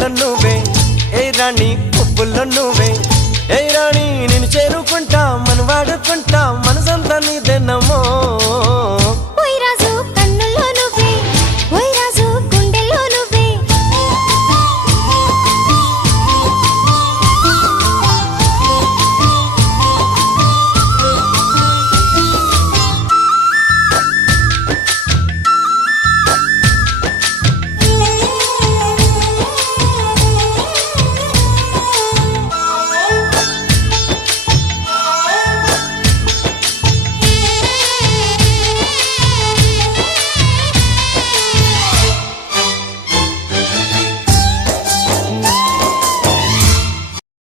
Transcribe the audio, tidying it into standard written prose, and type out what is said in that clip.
వెన్నెల్లో నువ్వే ఏ రాణి పువ్వుల్లో నువ్వే ఏ రాణి నేను చేరుకుంటా మన వాడుకుంటా మనసంతా నీదెన్నమో